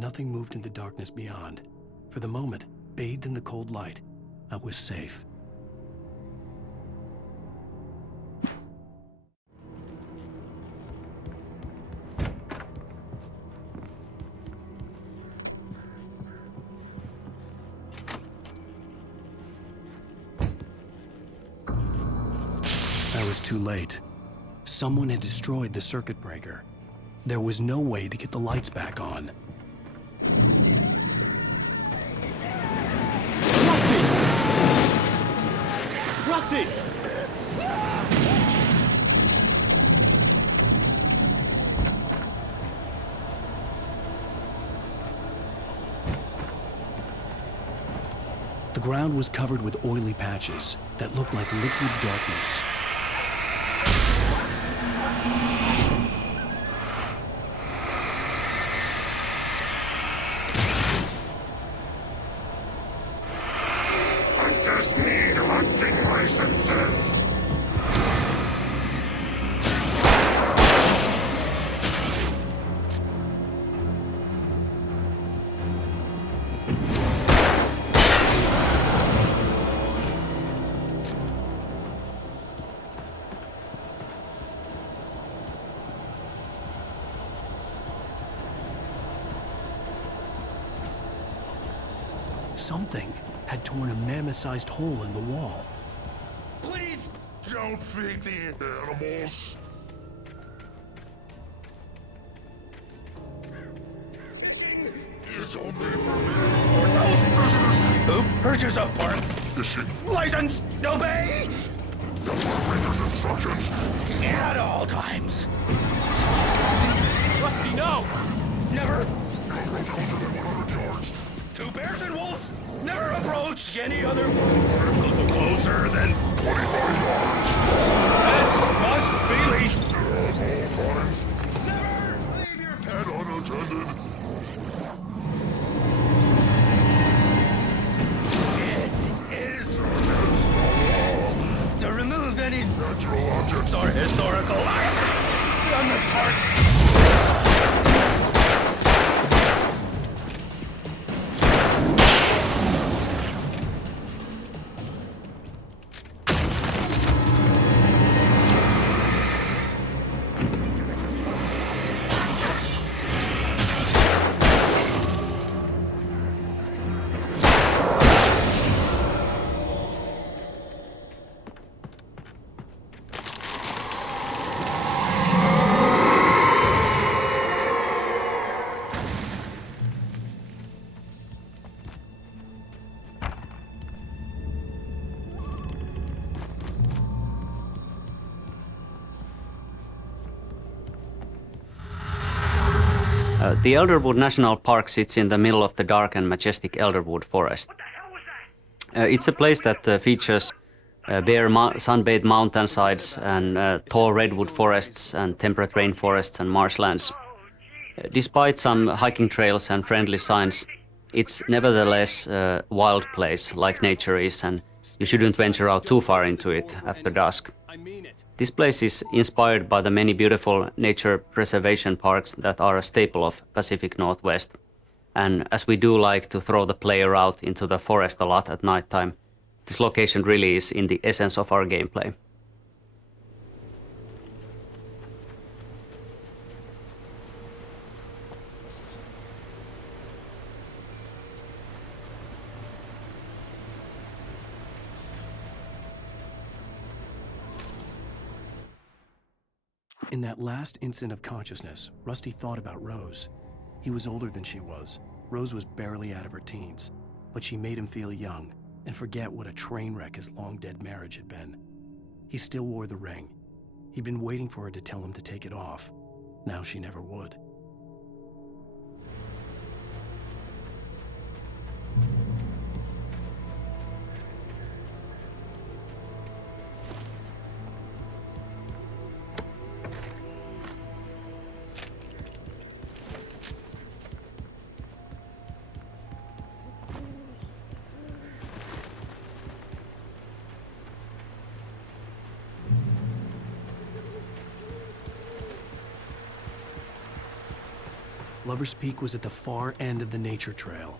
Nothing moved in the darkness beyond. For the moment, bathed in the cold light, I was safe. I was too late. Someone had destroyed the circuit breaker. There was no way to get the lights back on. Rusty! The ground was covered with oily patches that looked like liquid darkness. Hunters need hunting licenses. Something had torn a mammoth-sized hole in the wall. Please don't feed the animals. Is only permitted for those prisoners who purchase a park fishing license. Obey the park ranger's instructions at all times. Rusty, no! Never approach closer than 100 yards. Two bears and wolves never approach any other closer than 25 yards. Pets must be leashed at all times. Never leave your pet unattended. It is against the law to remove any natural objects or historical artifacts from the park. The Elderwood National Park sits in the middle of the dark and majestic Elderwood Forest. It's a place that features bare sun-bathed mountainsides and tall redwood forests and temperate rainforests and marshlands. Despite some hiking trails and friendly signs, it's nevertheless a wild place like nature is, and you shouldn't venture out too far into it after dusk. This place is inspired by the many beautiful nature preservation parks that are a staple of Pacific Northwest. And as we do like to throw the player out into the forest a lot at nighttime, this location really is in the essence of our gameplay. In that last instant of consciousness, Rusty thought about Rose. He was older than she was. Rose was barely out of her teens, but she made him feel young and forget what a train wreck his long-dead marriage had been. He still wore the ring. He'd been waiting for her to tell him to take it off. Now she never would. Lover's Peak was at the far end of the nature trail.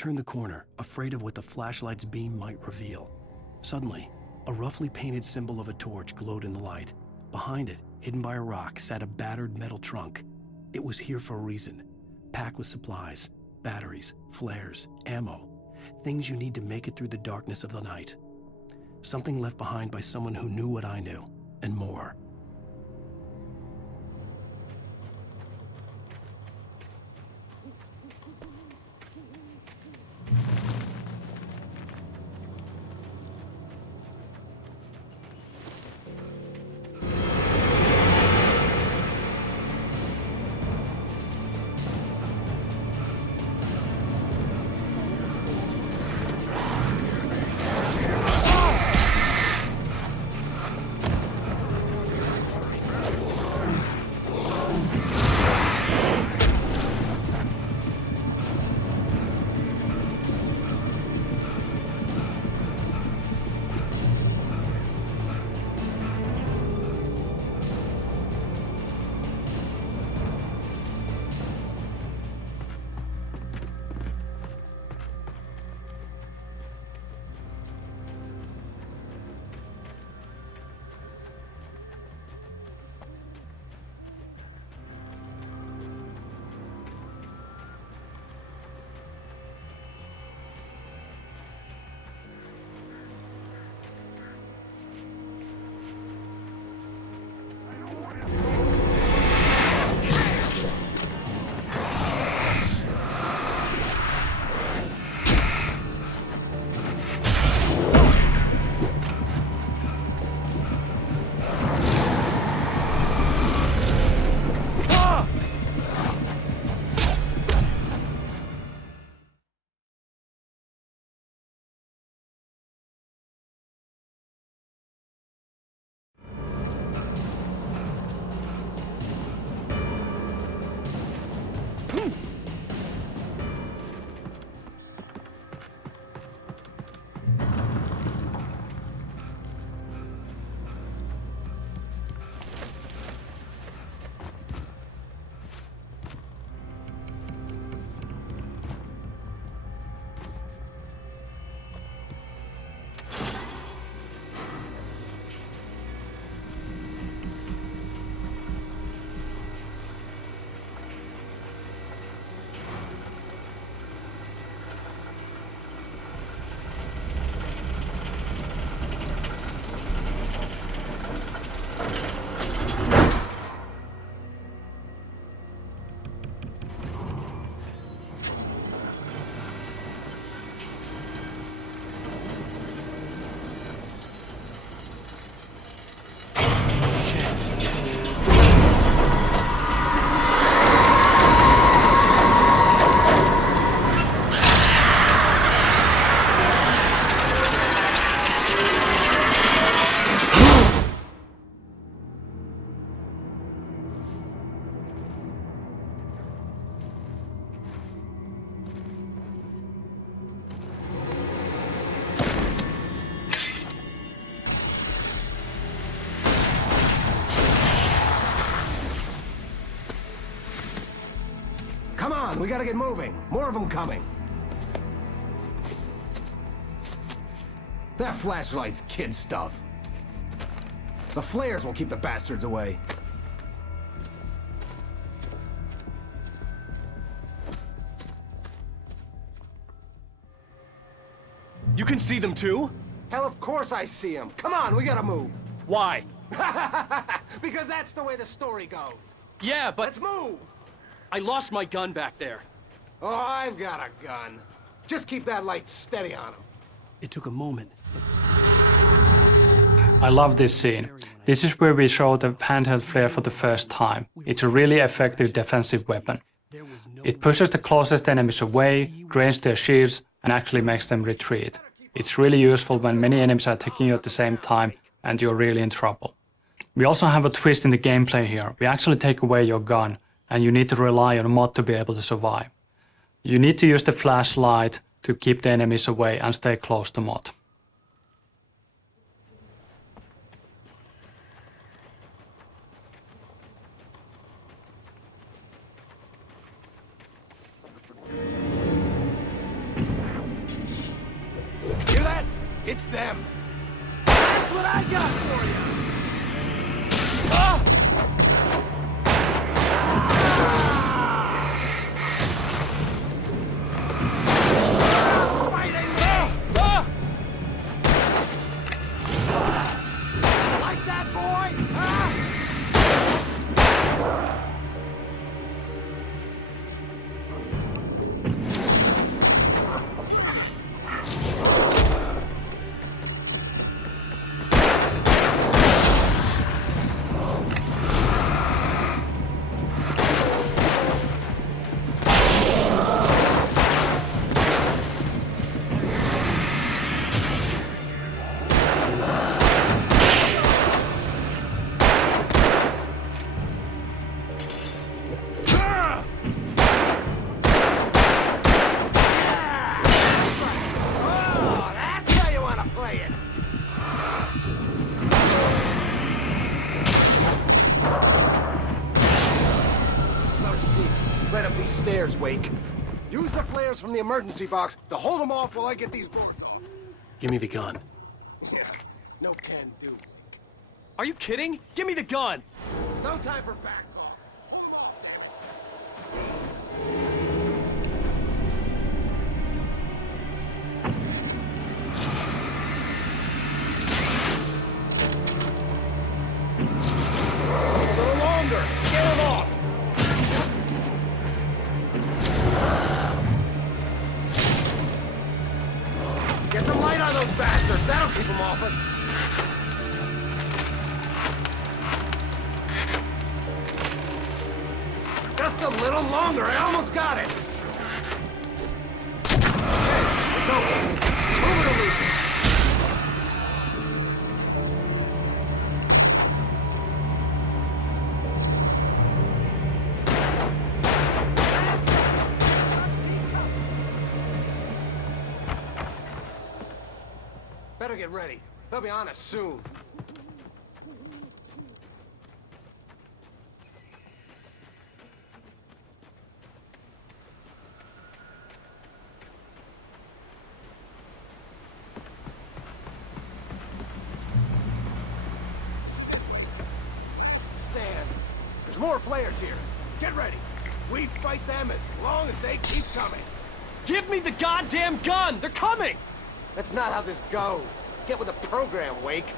turned the corner, afraid of what the flashlight's beam might reveal. Suddenly, a roughly painted symbol of a torch glowed in the light. Behind it, hidden by a rock, sat a battered metal trunk. It was here for a reason, packed with supplies, batteries, flares, ammo, things you need to make it through the darkness of the night. Something left behind by someone who knew what I knew, and more. Come on, we gotta get moving. More of them coming. That flashlight's kid stuff. The flares will keep the bastards away. You can see them too? Hell, of course I see them. Come on, we gotta move. Why? Because that's the way the story goes. Yeah, but Let's move. I lost my gun back there. Oh, I've got a gun. Just keep that light steady on him. It took a moment, but I love this scene. This is where we show the handheld flare for the first time. It's a really effective defensive weapon. there was no It pushes the closest enemies away, drains their shields, and actually makes them retreat. It's really useful when many enemies are attacking you at the same time and you're really in trouble. We also have a twist in the gameplay here. We actually take away your gun, and you need to rely on a mod to be able to survive. You need to use the flashlight to keep the enemies away and stay close to mod. It's them. That's what I got for you. Like that, boy? Right up these stairs, Wake. Use the flares from the emergency box to hold them off while I get these boards off. Give me the gun. Yeah, no can do. Are you kidding? Give me the gun! No time for back talk. Hold 'em off. A little longer. Scare them off. Get some light on those bastards. That'll keep them off us. Just a little longer. I almost got it. Okay, it's open. Move it or lose it. Better get ready. They'll be on us soon. Stand. There's more flares here. Get ready. We fight them as long as they keep coming. Give me the goddamn gun! They're coming! That's not how this goes. Get with the program, Wake.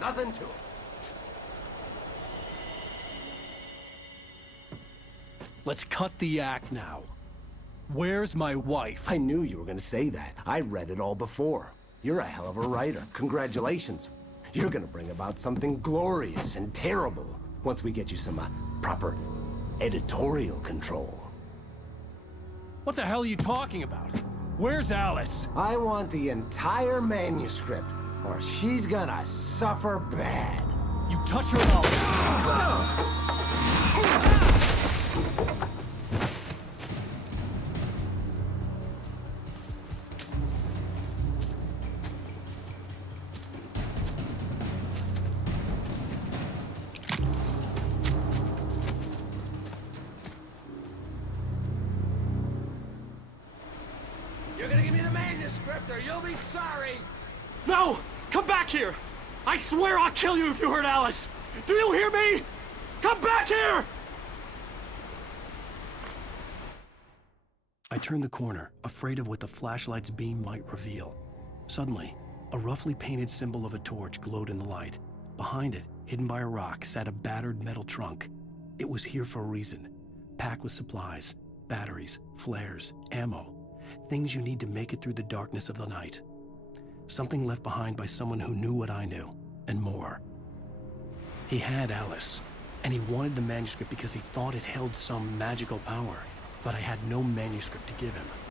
Nothing to it. Let's cut the act now. Where's my wife? I knew you were gonna say that. I read it all before. You're a hell of a writer. Congratulations. You're gonna bring about something glorious and terrible once we get you some proper editorial control. What the hell are you talking about? Where's Alice? I want the entire manuscript, or she's gonna suffer bad. You touch her out. Grifter, you'll be sorry! No! Come back here! I swear I'll kill you if you hurt Alice! Do you hear me? Come back here! I turned the corner, afraid of what the flashlight's beam might reveal. Suddenly, a roughly painted symbol of a torch glowed in the light. Behind it, hidden by a rock, sat a battered metal trunk. It was here for a reason, packed with supplies, batteries, flares, ammo, things you need to make it through the darkness of the night. Something left behind by someone who knew what I knew, and more. He had Alice, and he wanted the manuscript because he thought it held some magical power, but I had no manuscript to give him.